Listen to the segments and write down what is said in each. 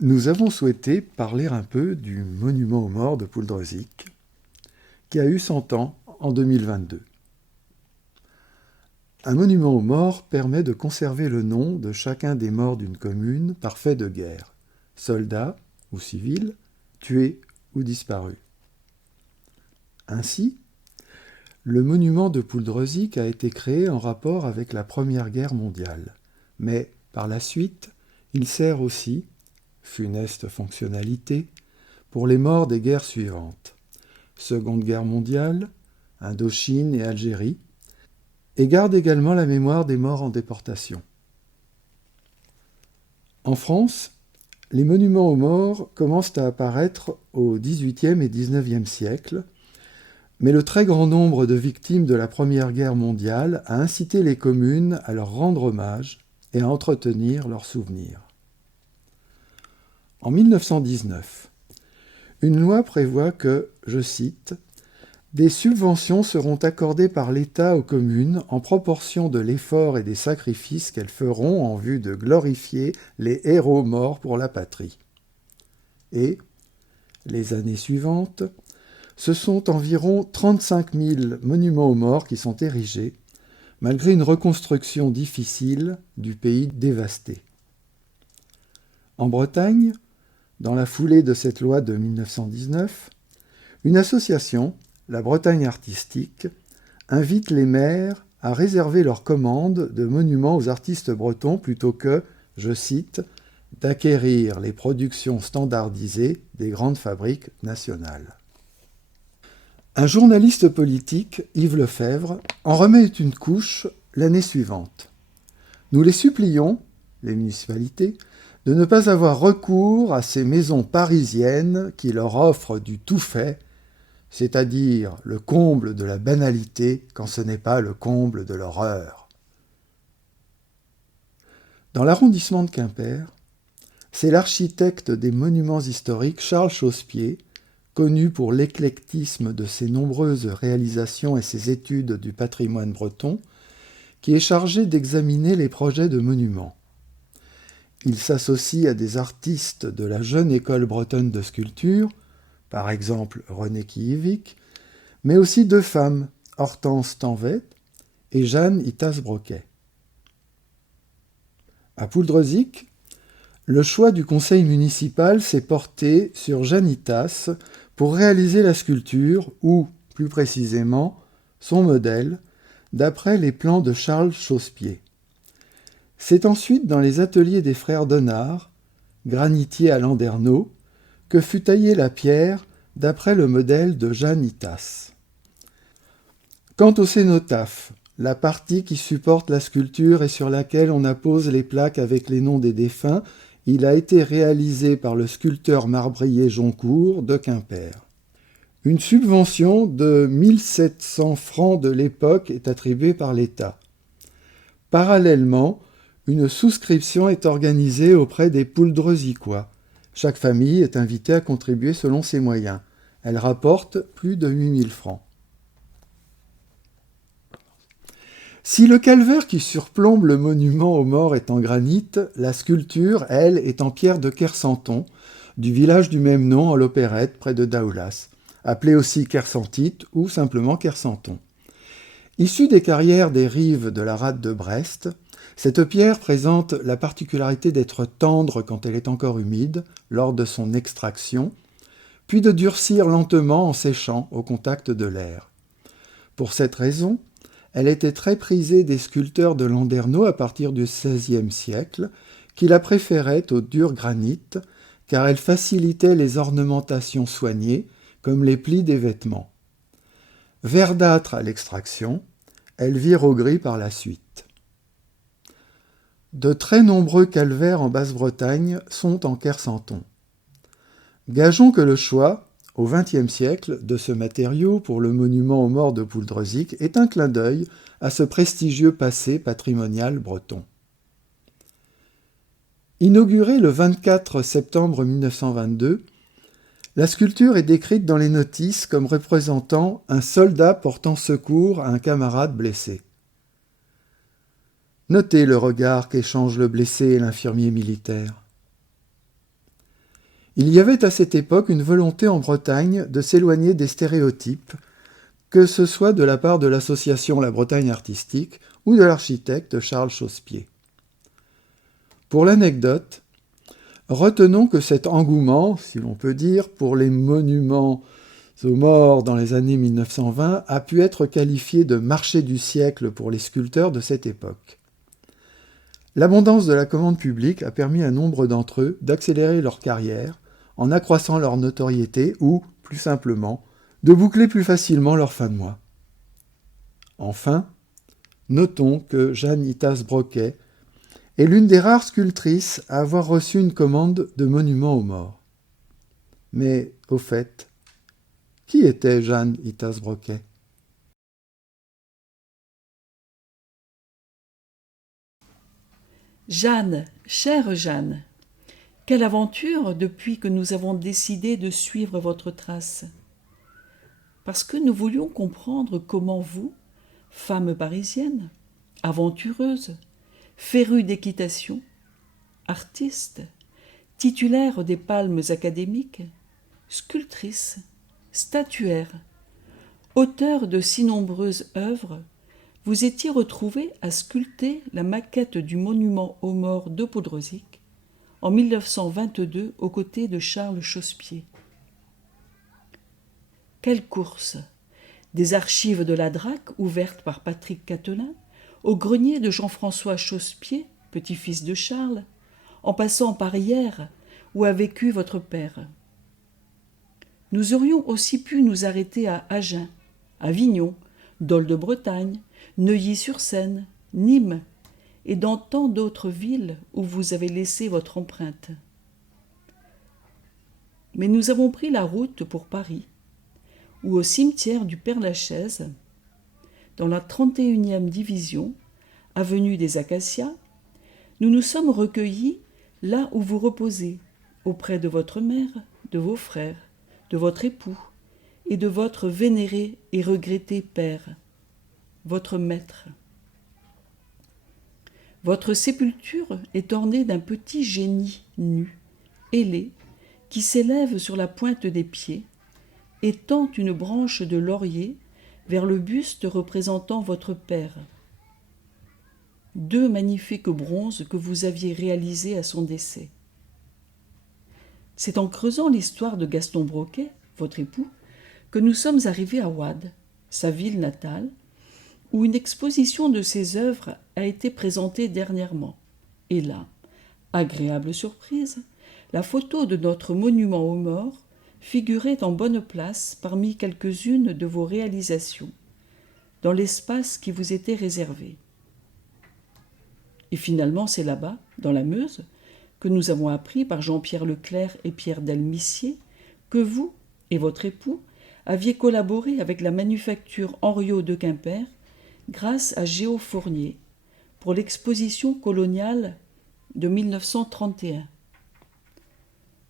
Nous avons souhaité parler un peu du monument aux morts de Pouldreuzic, qui a eu 100 ans en 2022. Un monument aux morts permet de conserver le nom de chacun des morts d'une commune par fait de guerre, soldats ou civils, tués ou disparus. Ainsi, le monument de Pouldreuzic a été créé en rapport avec la Première Guerre mondiale, mais par la suite, il sert aussi, funeste fonctionnalité, pour les morts des guerres suivantes. Seconde Guerre mondiale, Indochine et Algérie, et garde également la mémoire des morts en déportation. En France, les monuments aux morts commencent à apparaître au XVIIIe et XIXe siècle, mais le très grand nombre de victimes de la Première Guerre mondiale a incité les communes à leur rendre hommage et à entretenir leurs souvenirs. En 1919, une loi prévoit que, je cite, « des subventions seront accordées par l'État aux communes en proportion de l'effort et des sacrifices qu'elles feront en vue de glorifier les héros morts pour la patrie. » Et, les années suivantes, ce sont environ 35 000 monuments aux morts qui sont érigés, malgré une reconstruction difficile du pays dévasté. En Bretagne, dans la foulée de cette loi de 1919, une association, la Bretagne artistique, invite les maires à réserver leurs commandes de monuments aux artistes bretons plutôt que, je cite, « d'acquérir les productions standardisées des grandes fabriques nationales ». Un journaliste politique, Yves Lefebvre, en remet une couche l'année suivante. « Nous les supplions, les municipalités, de ne pas avoir recours à ces maisons parisiennes qui leur offrent du tout fait, c'est-à-dire le comble de la banalité quand ce n'est pas le comble de l'horreur. » Dans l'arrondissement de Quimper, c'est l'architecte des monuments historiques Charles Chausse-Pied, connu pour l'éclectisme de ses nombreuses réalisations et ses études du patrimoine breton, qui est chargé d'examiner les projets de monuments. Il s'associe à des artistes de la jeune école bretonne de sculpture, par exemple René Kievik, mais aussi deux femmes, Hortense Tanvet et Jeanne Itas-Broquet. À Pouldreuzic, le choix du conseil municipal s'est porté sur Jeanne Itas pour réaliser la sculpture, ou, plus précisément, son modèle, d'après les plans de Charles Chausse-Pied. C'est ensuite dans les ateliers des frères Donnard, granitiers à Landerneau, que fut taillée la pierre d'après le modèle de Jeanne Itas. Quant au cénotaphe, la partie qui supporte la sculpture et sur laquelle on appose les plaques avec les noms des défunts, il a été réalisé par le sculpteur marbrier Joncourt de Quimper. Une subvention de 1700 francs de l'époque est attribuée par l'État. Parallèlement, une souscription est organisée auprès des Pouldreuzicois. Chaque famille est invitée à contribuer selon ses moyens. Elle rapporte plus de 8000 francs. Si le calvaire qui surplombe le monument aux morts est en granit, la sculpture, elle, est en pierre de Kersanton, du village du même nom en Lopérette, près de Daoulas, appelé aussi Kersentite ou simplement Kersanton. Issue des carrières des rives de la rade de Brest, cette pierre présente la particularité d'être tendre quand elle est encore humide, lors de son extraction, puis de durcir lentement en séchant au contact de l'air. Pour cette raison, elle était très prisée des sculpteurs de Landerneau à partir du XVIe siècle, qui la préféraient au dur granit, car elle facilitait les ornementations soignées, comme les plis des vêtements. Verdâtre à l'extraction, elle vire au gris par la suite. De très nombreux calvaires en Basse-Bretagne sont en Kersanton. Gageons que le choix, au XXe siècle, de ce matériau pour le monument aux morts de Pouldreuzic est un clin d'œil à ce prestigieux passé patrimonial breton. Inaugurée le 24 septembre 1922, la sculpture est décrite dans les notices comme représentant un soldat portant secours à un camarade blessé. Notez le regard qu'échangent le blessé et l'infirmier militaire. Il y avait à cette époque une volonté en Bretagne de s'éloigner des stéréotypes, que ce soit de la part de l'association La Bretagne Artistique ou de l'architecte Charles Chausse-Pied. Pour l'anecdote, retenons que cet engouement, si l'on peut dire, pour les monuments aux morts dans les années 1920 a pu être qualifié de marché du siècle pour les sculpteurs de cette époque. L'abondance de la commande publique a permis à nombre d'entre eux d'accélérer leur carrière en accroissant leur notoriété ou, plus simplement, de boucler plus facilement leur fin de mois. Enfin, notons que Jeanne Itas-Broquet est l'une des rares sculptrices à avoir reçu une commande de monument aux morts. Mais, au fait, qui était Jeanne Itas-Broquet ? Jeanne, chère Jeanne, quelle aventure depuis que nous avons décidé de suivre votre trace. Parce que nous voulions comprendre comment vous, femme parisienne, aventureuse, férue d'équitation, artiste, titulaire des palmes académiques, sculptrice, statuaire, auteur de si nombreuses œuvres, vous étiez retrouvée à sculpter la maquette du monument aux morts de Poudrezic en 1922 aux côtés de Charles Chausse-Pied. Quelle course! Des archives de la DRAC ouvertes par Patrick Catelin, au grenier de Jean-François Chausse-Pied, petit-fils de Charles, en passant par Hyères, où a vécu votre père. Nous aurions aussi pu nous arrêter à Agen, Avignon, Dol de Bretagne, Neuilly-sur-Seine, Nîmes, et dans tant d'autres villes où vous avez laissé votre empreinte. Mais nous avons pris la route pour Paris, où au cimetière du Père-Lachaise, dans la 31e division, avenue des Acacias, nous nous sommes recueillis là où vous reposez, auprès de votre mère, de vos frères, de votre époux et de votre vénéré et regretté père, votre maître. Votre sépulture est ornée d'un petit génie nu, ailé, qui s'élève sur la pointe des pieds et tend une branche de laurier vers le buste représentant votre père. 2 magnifiques bronzes que vous aviez réalisés à son décès. C'est en creusant l'histoire de Gaston Broquet, votre époux, que nous sommes arrivés à Ouade, sa ville natale, où une exposition de ses œuvres a été présentée dernièrement. Et là, agréable surprise, la photo de notre monument aux morts figurait en bonne place parmi quelques-unes de vos réalisations, dans l'espace qui vous était réservé. Et finalement, c'est là-bas, dans la Meuse, que nous avons appris par Jean-Pierre Leclerc et Pierre Delmissier que vous et votre époux aviez collaboré avec la manufacture Henriot de Quimper grâce à Géo Fournier pour l'exposition coloniale de 1931.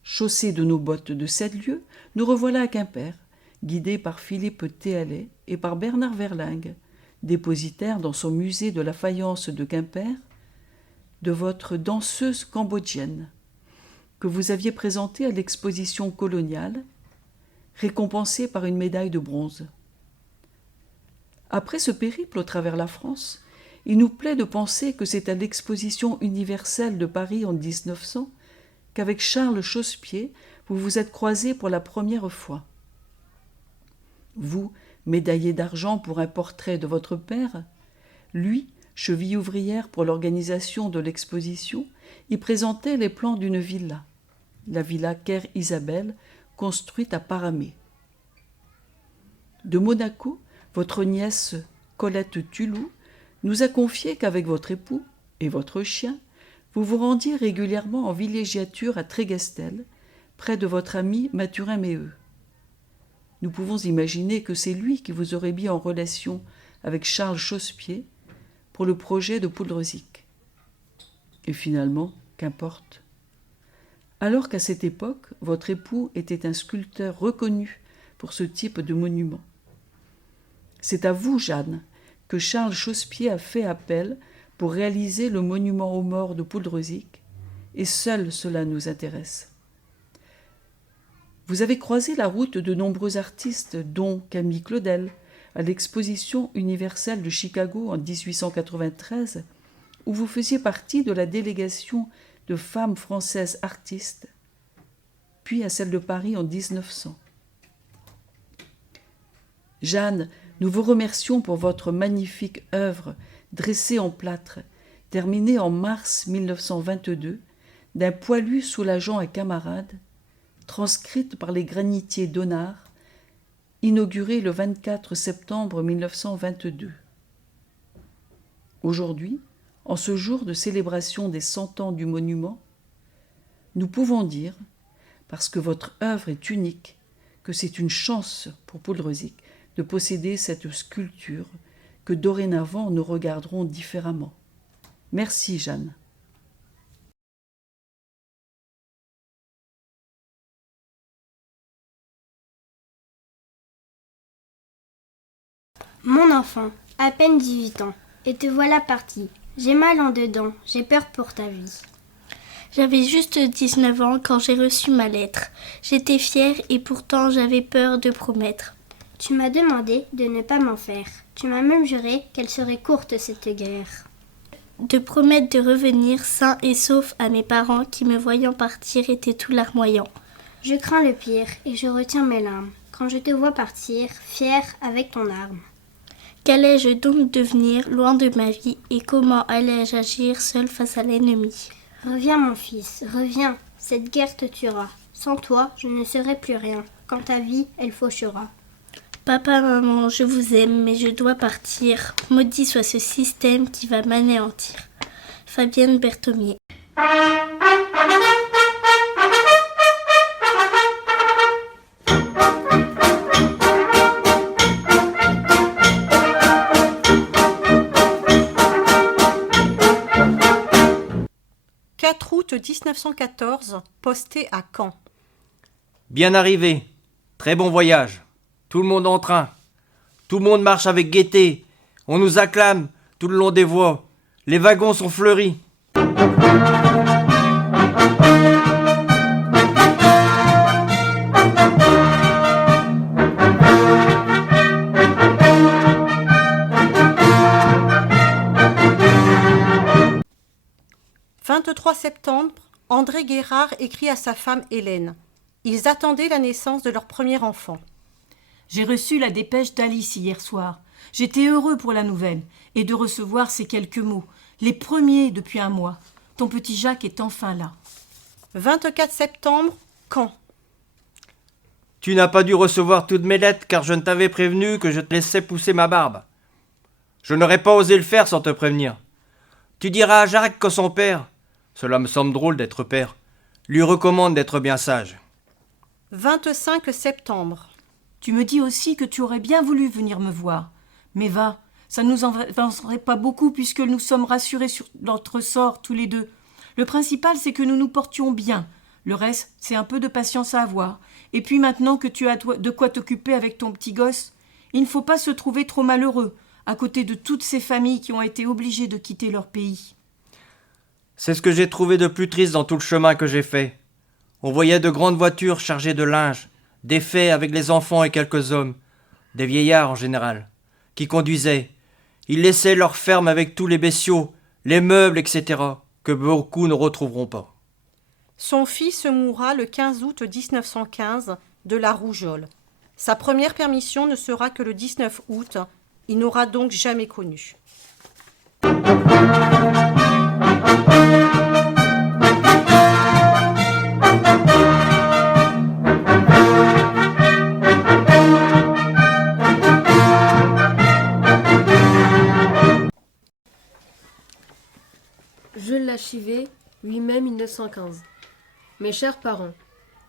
Chaussés de nos bottes de 7 lieues, nous revoilà à Quimper, guidés par Philippe Théalet et par Bernard Verlingue, dépositaire dans son musée de la faïence de Quimper de votre danseuse cambodgienne, que vous aviez présentée à l'exposition coloniale, récompensée par une médaille de bronze. Après ce périple au travers la France, il nous plaît de penser que c'est à l'exposition universelle de Paris en 1900 qu'avec Charles Chausse-Pied, vous vous êtes croisés pour la première fois. Vous, médaillé d'argent pour un portrait de votre père, lui, cheville ouvrière pour l'organisation de l'exposition, y présentait les plans d'une villa, la villa Quai Isabelle, construite à Paramé. De Monaco, votre nièce Colette Tulou nous a confié qu'avec votre époux et votre chien, vous vous rendiez régulièrement en villégiature à Trégastel, près de votre ami Mathurin Méheux. Nous pouvons imaginer que c'est lui qui vous aurait mis en relation avec Charles Chausse-Pied pour le projet de Poudrezic. Et finalement, qu'importe. Alors qu'à cette époque, votre époux était un sculpteur reconnu pour ce type de monument. C'est à vous, Jeanne, que Charles Chausse-Pied a fait appel pour réaliser le monument aux morts de Poudrezic, et seul cela nous intéresse. Vous avez croisé la route de nombreux artistes, dont Camille Claudel, à l'exposition universelle de Chicago en 1893, où vous faisiez partie de la délégation de femmes françaises artistes, puis à celle de Paris en 1900. Jeanne, nous vous remercions pour votre magnifique œuvre dressée en plâtre, terminée en mars 1922, d'un poilu soulageant un camarade, transcrite par les granitiers Donnard, inaugurée le 24 septembre 1922. Aujourd'hui, en ce jour de célébration des 100 ans du monument, nous pouvons dire, parce que votre œuvre est unique, que c'est une chance pour Poulrezik de posséder cette sculpture que dorénavant nous regarderons différemment. Merci Jeanne. Mon enfant, à peine 18 ans, et te voilà parti. J'ai mal en dedans, j'ai peur pour ta vie. J'avais juste 19 ans quand j'ai reçu ma lettre. J'étais fière et pourtant j'avais peur de promettre. Tu m'as demandé de ne pas m'en faire. Tu m'as même juré qu'elle serait courte cette guerre. De promettre de revenir sain et sauf à mes parents qui, me voyant partir, étaient tout larmoyants. Je crains le pire et je retiens mes larmes quand je te vois partir, fière avec ton arme. Qu'allais-je donc devenir loin de ma vie et comment allais-je agir seule face à l'ennemi? Reviens mon fils, reviens, cette guerre te tuera. Sans toi, je ne serai plus rien. Quand ta vie, elle fauchera. Papa, maman, je vous aime, mais je dois partir. Maudit soit ce système qui va m'anéantir. Fabienne Berthomier. « 4 août 1914, posté à Caen. Bien arrivé, très bon voyage. Tout le monde en train. Tout le monde marche avec gaieté. On nous acclame tout le long des voies. Les wagons sont fleuris. « 23 septembre, André Guérard écrit à sa femme Hélène. Ils attendaient la naissance de leur premier enfant. J'ai reçu la dépêche d'Alice hier soir. J'étais heureux pour la nouvelle et de recevoir ces quelques mots, les premiers depuis un mois. Ton petit Jacques est enfin là. 24 septembre, Caen. Tu n'as pas dû recevoir toutes mes lettres car je ne t'avais prévenu que je te laissais pousser ma barbe. Je n'aurais pas osé le faire sans te prévenir. Tu diras à Jacques que son père, cela me semble drôle d'être père, lui recommande d'être bien sage. 25 septembre. Tu me dis aussi que tu aurais bien voulu venir me voir. Mais va, ça ne nous avancerait pas beaucoup puisque nous sommes rassurés sur notre sort tous les deux. Le principal, c'est que nous nous portions bien. Le reste, c'est un peu de patience à avoir. Et puis maintenant que tu as de quoi t'occuper avec ton petit gosse, il ne faut pas se trouver trop malheureux à côté de toutes ces familles qui ont été obligées de quitter leur pays. C'est ce que j'ai trouvé de plus triste dans tout le chemin que j'ai fait. On voyait de grandes voitures chargées de linge, des fées avec les enfants et quelques hommes, des vieillards en général, qui conduisaient. Ils laissaient leur ferme avec tous les bestiaux, les meubles, etc., que beaucoup ne retrouveront pas. Son fils mourra le 15 août 1915 de la rougeole. Sa première permission ne sera que le 19 août. Il n'aura donc jamais connu. Jules Lachivé, 8 mai 1915. Mes chers parents,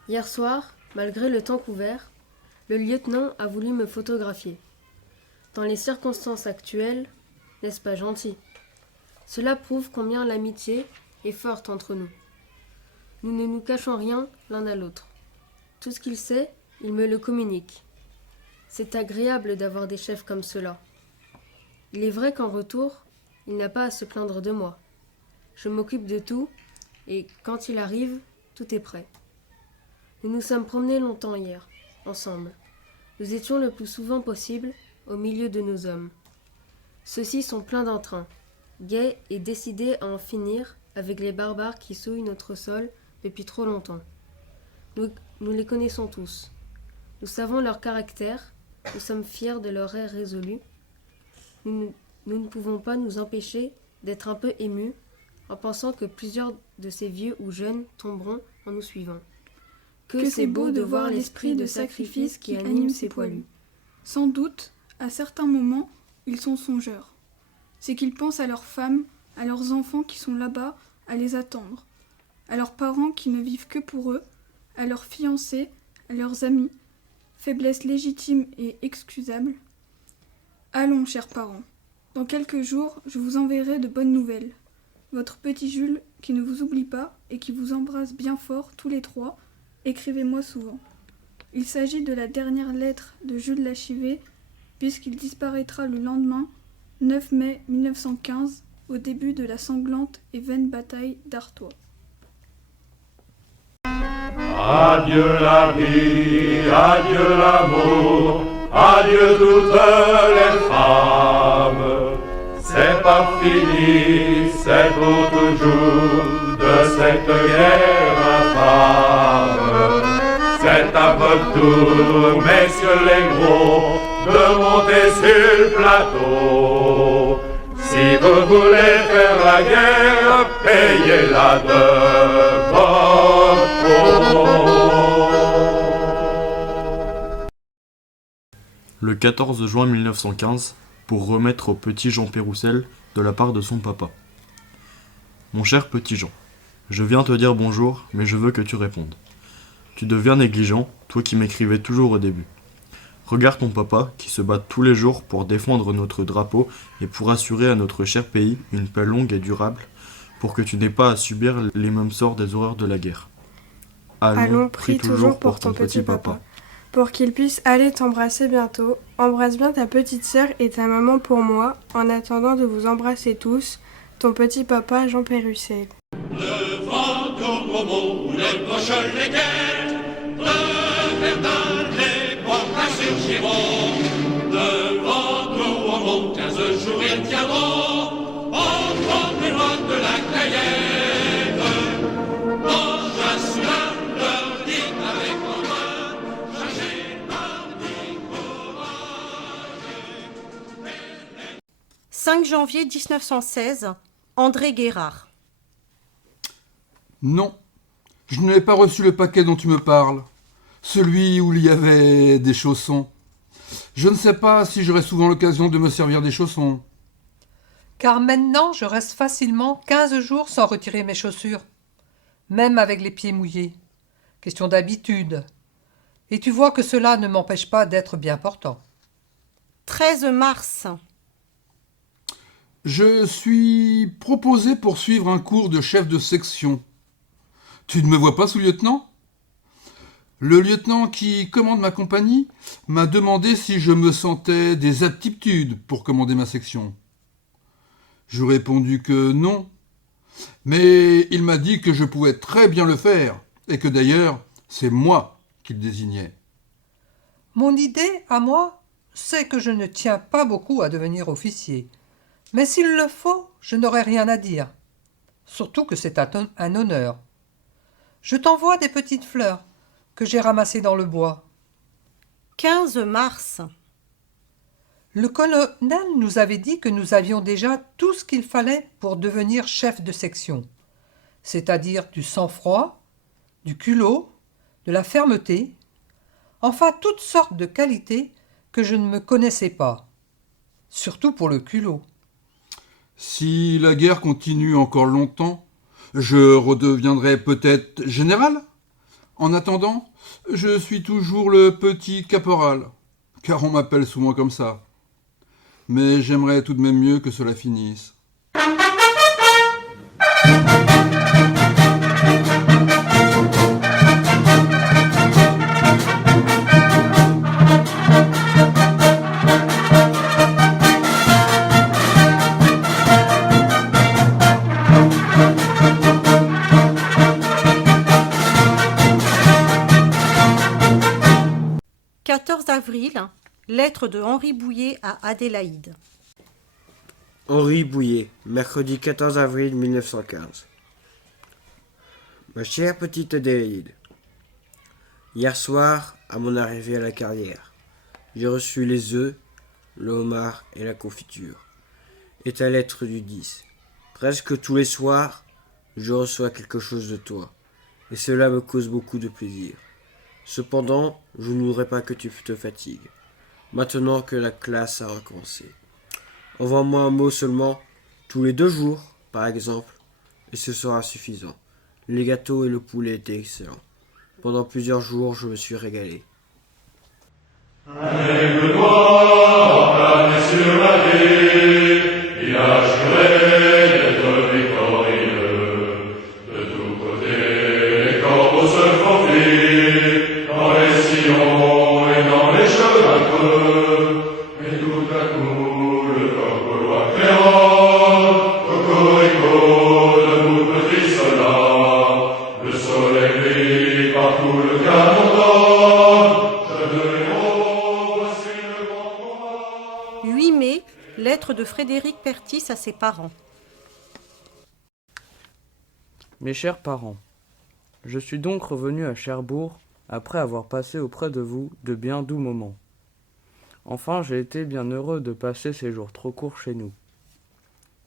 hier soir, malgré le temps couvert, le lieutenant a voulu me photographier. Dans les circonstances actuelles, n'est-ce pas gentil? Cela prouve combien l'amitié est forte entre nous. Nous ne nous cachons rien l'un à l'autre. Tout ce qu'il sait, il me le communique. C'est agréable d'avoir des chefs comme cela. Il est vrai qu'en retour, il n'a pas à se plaindre de moi. Je m'occupe de tout, et quand il arrive, tout est prêt. Nous nous sommes promenés longtemps hier, ensemble. Nous étions le plus souvent possible au milieu de nos hommes. Ceux-ci sont pleins d'entrain, gais et décidés à en finir avec les barbares qui souillent notre sol depuis trop longtemps. Nous les connaissons tous. Nous savons leur caractère, nous sommes fiers de leur air résolu. Nous ne pouvons pas nous empêcher d'être un peu émus en pensant que plusieurs de ces vieux ou jeunes tomberont en nous suivant. Que c'est beau de voir l'esprit de sacrifice qui anime ces poilus. Sans doute, à certains moments, ils sont songeurs. C'est qu'ils pensent à leurs femmes, à leurs enfants qui sont là-bas, à les attendre, à leurs parents qui ne vivent que pour eux, à leurs fiancés, à leurs amis, faiblesse légitime et excusable. Allons, chers parents, dans quelques jours, je vous enverrai de bonnes nouvelles. Votre petit Jules, qui ne vous oublie pas et qui vous embrasse bien fort tous les trois, écrivez-moi souvent. Il s'agit de la dernière lettre de Jules Lachivé, puisqu'il disparaîtra le lendemain, 9 mai 1915, au début de la sanglante et vaine bataille d'Artois. Adieu la vie, adieu l'amour, adieu toutes les femmes. C'est pas fini, c'est pour toujours de cette guerre infâme. C'est à votre tour, messieurs les gros, de monter sur le plateau. Si vous voulez faire la guerre, payez-la de votre peau. Le 14 juin 1915, pour remettre au petit Jean Péroussel de la part de son papa. Mon cher petit Jean, je viens te dire bonjour, mais je veux que tu répondes. Tu deviens négligent, toi qui m'écrivais toujours au début. Regarde ton papa qui se bat tous les jours pour défendre notre drapeau et pour assurer à notre cher pays une paix longue et durable, pour que tu n'aies pas à subir les mêmes sorts des horreurs de la guerre. Allons, prie toujours pour ton petit papa. Pour qu'il puisse aller t'embrasser bientôt. Embrasse bien ta petite sœur et ta maman pour moi, en attendant de vous embrasser tous, ton petit papa Jean Pérussel. Le vent tourne au mot où les poches les guettent, de Verdun, les portes insurgiront. Le vent tourne au mot, 15 jours ils tiendront, en trente plus loin de la Cayenne. Engin sous la leur dit avec horreur, chargé mardi courage. 5 janvier 1916, André Guérard. Non, je n'ai pas reçu le paquet dont tu me parles. Celui où il y avait des chaussons. Je ne sais pas si j'aurai souvent l'occasion de me servir des chaussons. Car maintenant, je reste facilement 15 jours sans retirer mes chaussures, même avec les pieds mouillés. Question d'habitude. Et tu vois que cela ne m'empêche pas d'être bien portant. 13 mars. Je suis proposé pour suivre un cours de chef de section. Tu ne me vois pas, sous-lieutenant ? Le lieutenant qui commande ma compagnie m'a demandé si je me sentais des aptitudes pour commander ma section. Je répondu que non, mais il m'a dit que je pouvais très bien le faire, et que d'ailleurs, c'est moi qu'il désignait. Mon idée, à moi, c'est que je ne tiens pas beaucoup à devenir officier. Mais s'il le faut, je n'aurai rien à dire. Surtout que c'est un honneur. Je t'envoie des petites fleurs que j'ai ramassées dans le bois. 15 mars. Le colonel nous avait dit que nous avions déjà tout ce qu'il fallait pour devenir chef de section, c'est-à-dire du sang-froid, du culot, de la fermeté, enfin toutes sortes de qualités que je ne me connaissais pas, surtout pour le culot. Si la guerre continue encore longtemps, je redeviendrai peut-être général. En attendant, je suis toujours le petit caporal, car on m'appelle souvent comme ça. Mais j'aimerais tout de même mieux que cela finisse. 14 avril, lettre de Henri Bouillet à Adélaïde. Henri Bouillet, mercredi 14 avril 1915. Ma chère petite Adélaïde, hier soir, à mon arrivée à la carrière, j'ai reçu les œufs, le homard et la confiture, et ta lettre du 10. Presque tous les soirs, je reçois quelque chose de toi, et cela me cause beaucoup de plaisir. Cependant, je ne voudrais pas que tu te fatigues, maintenant que la classe a recommencé. Envoie-moi un mot seulement, tous les 2 jours, par exemple, et ce sera suffisant. Les gâteaux et le poulet étaient excellents. Pendant plusieurs jours, je me suis régalé. Un aigle noir plané sur la vie, il a juré d'être victorieux. De tous côtés, les corbeaux se faufilent, dans les sillons et dans les chemins creux. Mais tout à coup, le corbeau créole, cocorico, debout petit soldat, le soleil brille partout le canon d'or, je de héros, voici le grand roi. 8 mai, lettre de Frédéric Pertis à ses parents. Mes chers parents, je suis donc revenu à Cherbourg après avoir passé auprès de vous de bien doux moments. Enfin, j'ai été bien heureux de passer ces jours trop courts chez nous.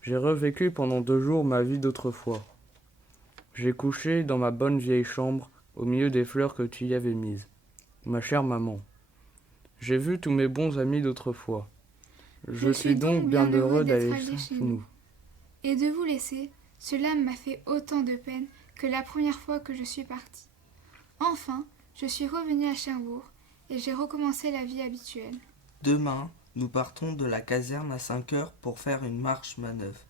J'ai revécu pendant 2 jours ma vie d'autrefois. J'ai couché dans ma bonne vieille chambre au milieu des fleurs que tu y avais mises, ma chère maman. J'ai vu tous mes bons amis d'autrefois. Je suis donc bien heureux d'aller chez nous. Et de vous laisser, cela m'a fait autant de peine que la première fois que je suis partie. Enfin, je suis revenue à Cherbourg et j'ai recommencé la vie habituelle. Demain, nous partons de la caserne à 5 heures pour faire une marche manœuvre.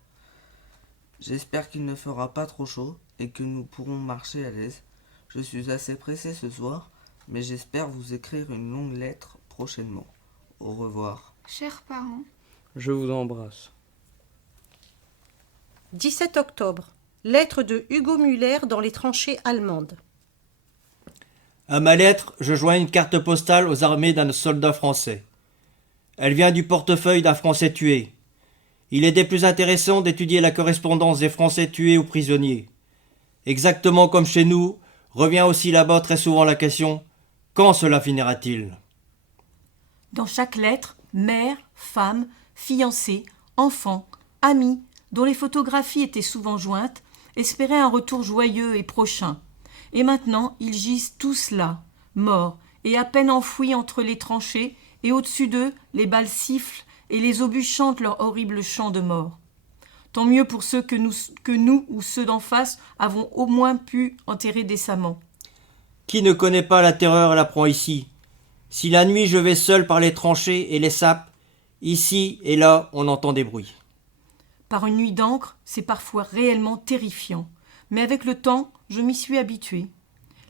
J'espère qu'il ne fera pas trop chaud et que nous pourrons marcher à l'aise. Je suis assez pressé ce soir, mais j'espère vous écrire une longue lettre prochainement. Au revoir. Chers parents, je vous embrasse. 17 octobre, lettre de Hugo Müller dans les tranchées allemandes. À ma lettre, je joins une carte postale aux armées d'un soldat français. Elle vient du portefeuille d'un Français tué. Il est des plus intéressants d'étudier la correspondance des Français tués ou prisonniers. Exactement comme chez nous, revient aussi là-bas très souvent la question « Quand cela finira-t-il » Dans chaque lettre, mère, femme, fiancé, enfant, amis, dont les photographies étaient souvent jointes, espéraient un retour joyeux et prochain. Et maintenant, ils gisent tous là, morts, et à peine enfouis entre les tranchées, et au-dessus d'eux, les balles sifflent et les obus chantent leur horrible chant de mort. Tant mieux pour ceux que nous ou ceux d'en face avons au moins pu enterrer décemment. Qui ne connaît pas la terreur l'apprend ici. Si la nuit je vais seul par les tranchées et les sapes, ici et là on entend des bruits. Par une nuit d'encre, c'est parfois réellement terrifiant, mais avec le temps, je m'y suis habituée.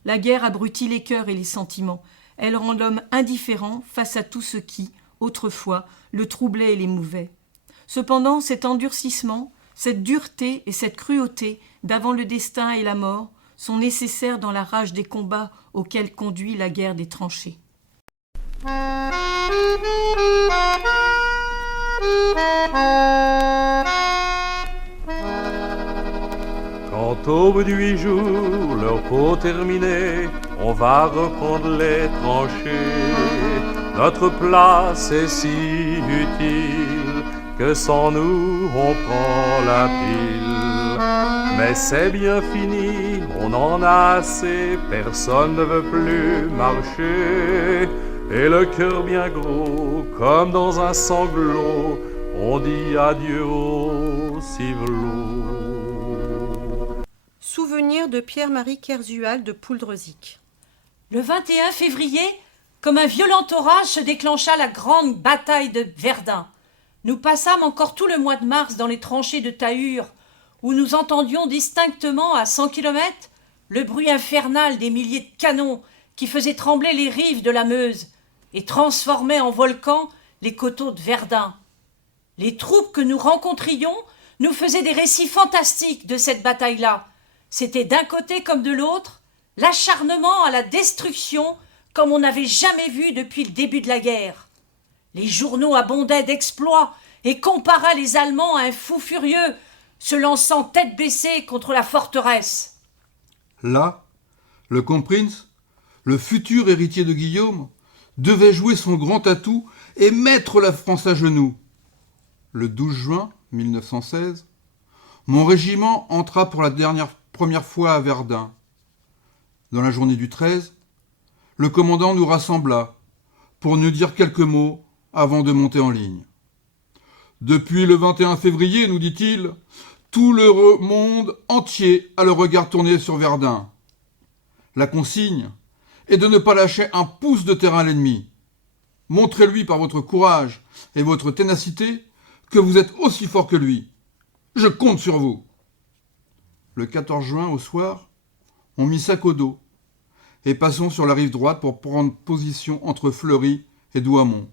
La guerre abrutit les cœurs et les sentiments. Elle rend l'homme indifférent face à tout ce qui, autrefois, le troublait et l'émouvait. Cependant, cet endurcissement, cette dureté et cette cruauté d'avant le destin et la mort sont nécessaires dans la rage des combats auxquels conduit la guerre des tranchées. Quand au bout de 8 jours, leur peau terminée, on va reprendre les tranchées. Notre place est si utile que sans nous on prend la pile. Mais c'est bien fini, on en a assez, personne ne veut plus marcher. Et le cœur bien gros, comme dans un sanglot, on dit adieu au civelot. Souvenir de Pierre-Marie Kerzual de Pouldrezic. Le 21 février, comme un violent orage se déclencha la grande bataille de Verdun. Nous passâmes encore tout le mois de mars dans les tranchées de Tahur, où nous entendions distinctement à 100 kilomètres le bruit infernal des milliers de canons qui faisaient trembler les rives de la Meuse et transformaient en volcans les coteaux de Verdun. Les troupes que nous rencontrions nous faisaient des récits fantastiques de cette bataille-là. C'était d'un côté comme de l'autre l'acharnement à la destruction comme on n'avait jamais vu depuis le début de la guerre. Les journaux abondaient d'exploits et comparaient les Allemands à un fou furieux se lançant tête baissée contre la forteresse. Là, le Kronprinz, le futur héritier de Guillaume, devait jouer son grand atout et mettre la France à genoux. Le 12 juin 1916, mon régiment entra pour la première fois à Verdun. Dans la journée du 13, le commandant nous rassembla pour nous dire quelques mots avant de monter en ligne. Depuis le 21 février, nous dit-il, tout le monde entier a le regard tourné sur Verdun. La consigne est de ne pas lâcher un pouce de terrain à l'ennemi. Montrez-lui par votre courage et votre ténacité que vous êtes aussi fort que lui. Je compte sur vous. Le 14 juin au soir, on mit sac au dos et passons sur la rive droite pour prendre position entre Fleury et Douaumont,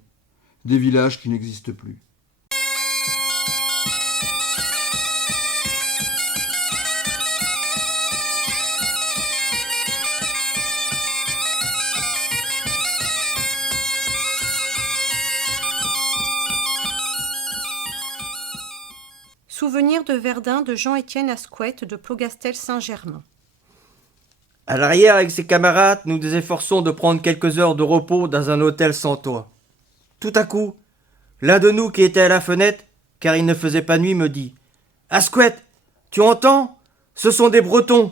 des villages qui n'existent plus. Souvenir de Verdun de Jean-Étienne Asquette de Plogastel-Saint-Germain. À l'arrière, avec ses camarades, nous nous efforçons de prendre quelques heures de repos dans un hôtel sans toit. Tout à coup, l'un de nous qui était à la fenêtre, car il ne faisait pas nuit, me dit « Asquette, tu entends? Ce sont des Bretons !»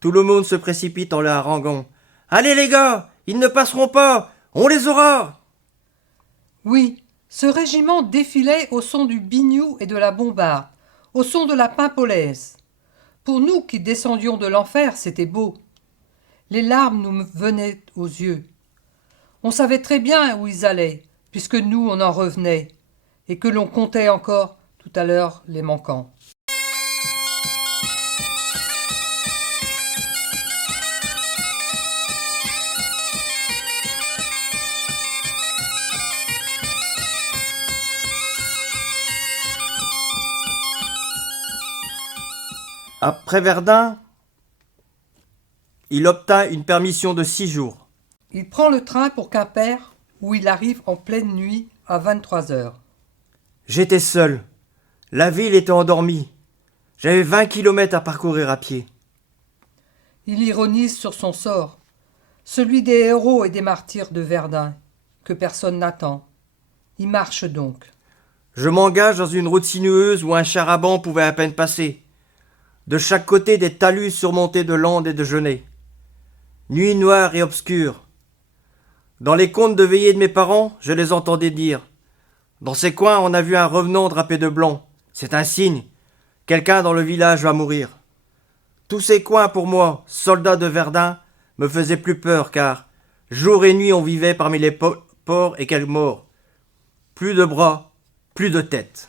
Tout le monde se précipite en le haranguant. « Allez les gars, ils ne passeront pas, on les aura !» Oui, ce régiment défilait au son du biniou et de la bombarde, au son de la pimpolaise. Pour nous qui descendions de l'enfer, c'était beau. Les larmes nous venaient aux yeux. On savait très bien où ils allaient, puisque nous, on en revenait, et que l'on comptait encore, tout à l'heure, les manquants. Après Verdun, il obtint une permission de 6 jours. Il prend le train pour Quimper, où il arrive en pleine nuit à 23 heures. J'étais seul. La ville était endormie. J'avais 20 kilomètres à parcourir à pied. Il ironise sur son sort, celui des héros et des martyrs de Verdun, que personne n'attend. Il marche donc. Je m'engage dans une route sinueuse où un char-à-banc pouvait à peine passer. De chaque côté, des talus surmontés de landes et de genêts. Nuit noire et obscure. Dans les contes de veillée de mes parents, je les entendais dire. Dans ces coins, on a vu un revenant drapé de blanc. C'est un signe. Quelqu'un dans le village va mourir. Tous ces coins, pour moi, soldats de Verdun, me faisaient plus peur, car jour et nuit on vivait parmi les porcs et quelle mort. Plus de bras, plus de tête.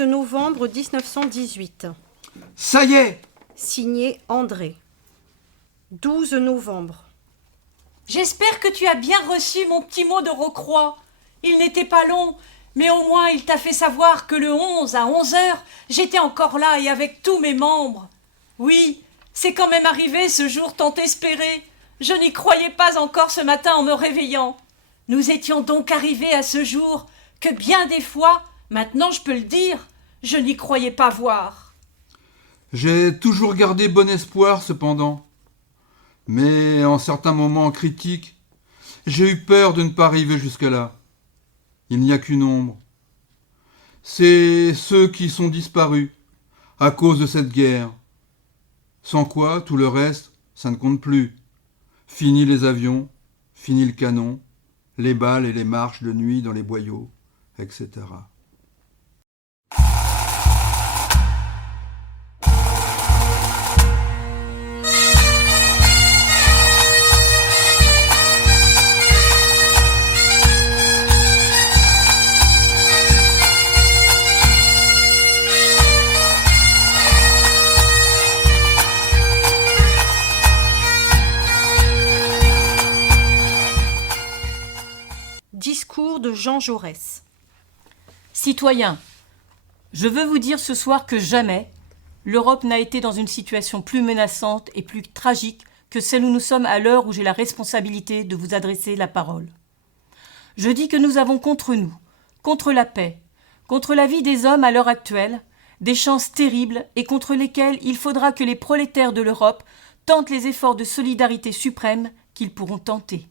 Novembre 1918. Ça y est! Signé André. 12 novembre. J'espère que tu as bien reçu mon petit mot de recroix. Il n'était pas long, mais au moins il t'a fait savoir que le 11 à 11 heures, j'étais encore là et avec tous mes membres. Oui, c'est quand même arrivé ce jour tant espéré. Je n'y croyais pas encore ce matin en me réveillant. Nous étions donc arrivés à ce jour que bien des fois, maintenant je peux le dire, je n'y croyais pas voir. J'ai toujours gardé bon espoir, cependant. Mais en certains moments critiques, j'ai eu peur de ne pas arriver jusque-là. Il n'y a qu'une ombre. C'est ceux qui sont disparus à cause de cette guerre. Sans quoi, tout le reste, ça ne compte plus. Fini les avions, fini le canon, les balles et les marches de nuit dans les boyaux, etc. Jean Jaurès. Citoyens, je veux vous dire ce soir que jamais l'Europe n'a été dans une situation plus menaçante et plus tragique que celle où nous sommes à l'heure où j'ai la responsabilité de vous adresser la parole. Je dis que nous avons contre nous, contre la paix, contre la vie des hommes à l'heure actuelle, des chances terribles et contre lesquelles il faudra que les prolétaires de l'Europe tentent les efforts de solidarité suprême qu'ils pourront tenter.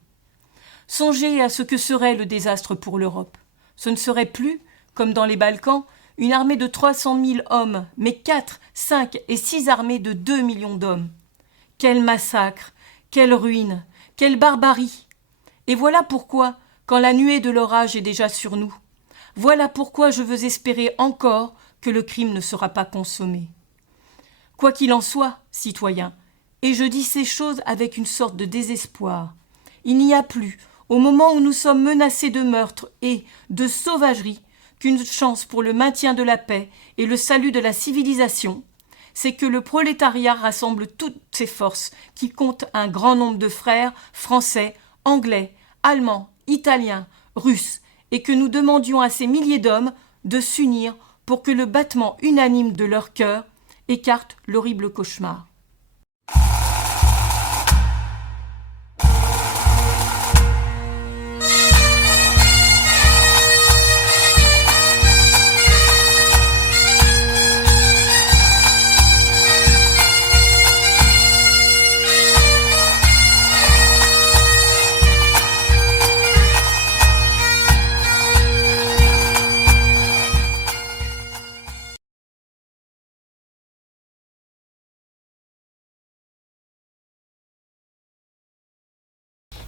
Songez à ce que serait le désastre pour l'Europe. Ce ne serait plus, comme dans les Balkans, une armée de 300 000 hommes, mais 4, 5 et 6 armées de 2 millions d'hommes. Quel massacre, quelle ruine, quelle barbarie! Et voilà pourquoi, quand la nuée de l'orage est déjà sur nous, voilà pourquoi je veux espérer encore que le crime ne sera pas consommé. Quoi qu'il en soit, citoyens, et je dis ces choses avec une sorte de désespoir, il n'y a plus, au moment où nous sommes menacés de meurtre et de sauvagerie, qu'une chance pour le maintien de la paix et le salut de la civilisation, c'est que le prolétariat rassemble toutes ses forces, qui comptent un grand nombre de frères français, anglais, allemands, italiens, russes, et que nous demandions à ces milliers d'hommes de s'unir pour que le battement unanime de leur cœur écarte l'horrible cauchemar.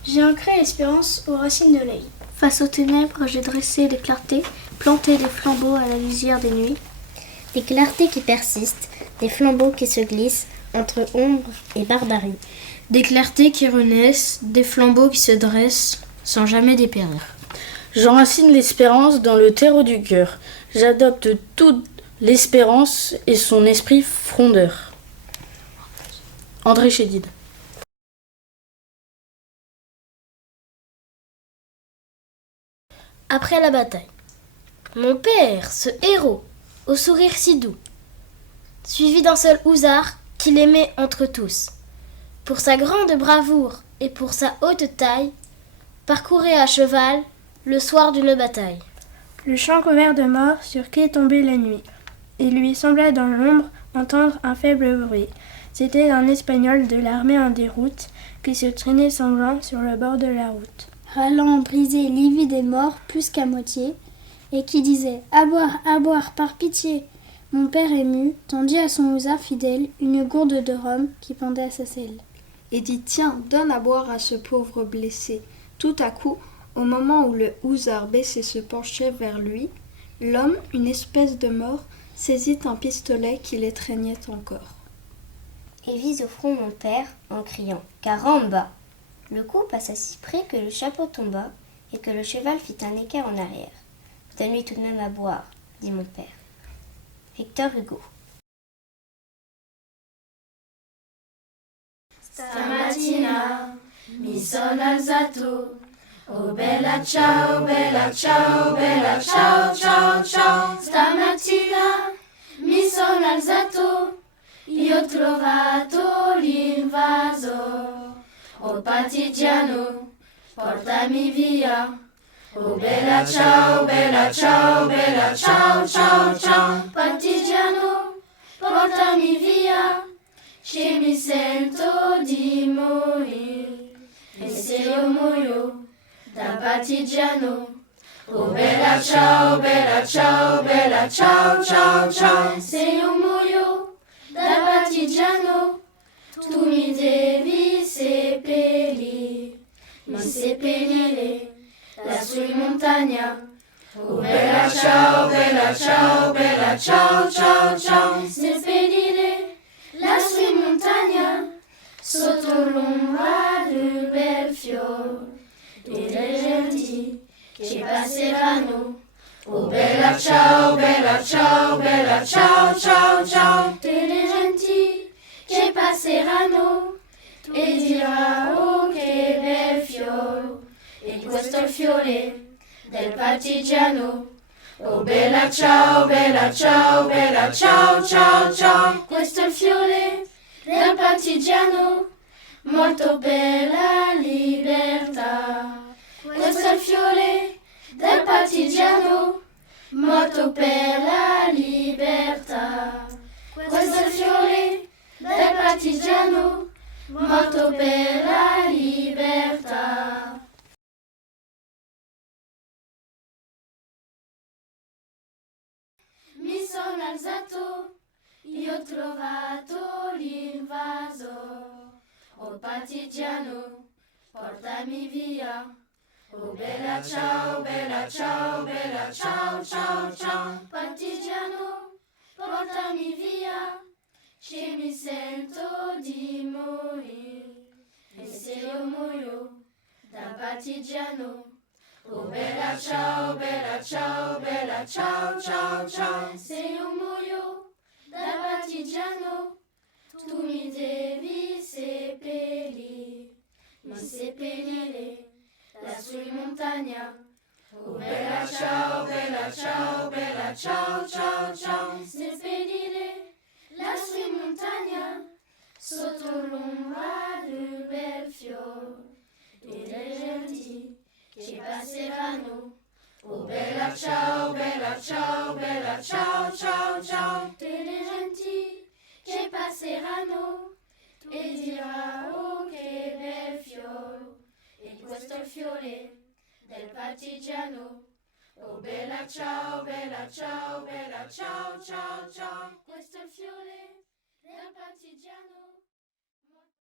J'ai ancré l'espérance aux racines de la vie. Face aux ténèbres, j'ai dressé des clartés, planté des flambeaux à la lisière des nuits. Des clartés qui persistent, des flambeaux qui se glissent entre ombre et barbarie. Des clartés qui renaissent, des flambeaux qui se dressent, sans jamais dépérir. J'enracine l'espérance dans le terreau du cœur. J'adopte toute l'espérance et son esprit frondeur. André Chédid. Après la bataille. Mon père, ce héros, au sourire si doux, suivi d'un seul hussard qu'il aimait entre tous, pour sa grande bravoure et pour sa haute taille, parcourait à cheval le soir d'une bataille. Le champ couvert de mort sur qui est tombée la nuit. Il lui sembla dans l'ombre entendre un faible bruit. C'était un Espagnol de l'armée en déroute qui se traînait sanglant sur le bord de la route. Râlant, brisé, livide et mort plus qu'à moitié, et qui disait « À boire, par pitié !» Mon père ému tendit à son hussard fidèle une gourde de rhum qui pendait à sa selle. Et dit « Tiens, donne à boire à ce pauvre blessé !» Tout à coup, au moment où le hussard baissé et se penchait vers lui, l'homme, une espèce de mort, saisit un pistolet qui l'étreignait encore. Et vise au front mon père en criant « Caramba !» Le coup passa si près que le chapeau tomba et que le cheval fit un écart en arrière. « Donne-lui tout de même à boire, » dit mon père. Victor Hugo. Stamattina mi sono alzato, oh bella ciao, bella ciao, bella ciao, ciao, ciao. Stamattina mi sono alzato, io ho trovato l'invaso. Oh partigiano, portami via. Oh bella ciao, bella ciao, bella ciao, ciao, ciao. Partigiano, portami via, che mi sento di morire. E se io muoio da partigiano, oh bella ciao, bella ciao, bella ciao, ciao, ciao. Se io muoio da partigiano, tu mi devi seppellire, mi seppellire lassù in montagna. Oh bella ciao, bella ciao, bella ciao, ciao, ciao. Seppellire lassù in montagna, sotto l'ombra del bel fior, delle genti che passeranno. Oh bella ciao, bella ciao, bella ciao, ciao, ciao. Delle genti che passeranno e dirà oh che bel fiore, e questo è il fiore del partigiano. Oh bella ciao, ciao, ciao, ciao. Questo è il fiore del partigiano, molto bella libertà. Questo è il fiore del partigiano, molto bella libertà. Questo è il fiore del partigiano, molto bella libertà. Mi sono alzato, io ho trovato l'invaso. Oh partigiano, portami via. Oh bella ciao, ciao, ciao, ciao. Partigiano, portami via, che mi sento di morire. E se io muoio da partigiano, oh bella ciao, ciao, ciao, ciao. Se io muoio da partigiano, tu mi devi seppellire, mi seppellire lassù in montagna. Oh bella ciao, ciao, ciao, ciao. Seppellire lassù in montagna, sotto l'ombra del bel fior, delle genti che passeranno. Oh bella ciao, ciao, ciao, ciao. Delle genti che passeranno e dirà oh che bel fior. E questo è il fiore del partigiano. Oh bella ciao, ciao, ciao, ciao, ciao. Questo è il fiore del partigiano.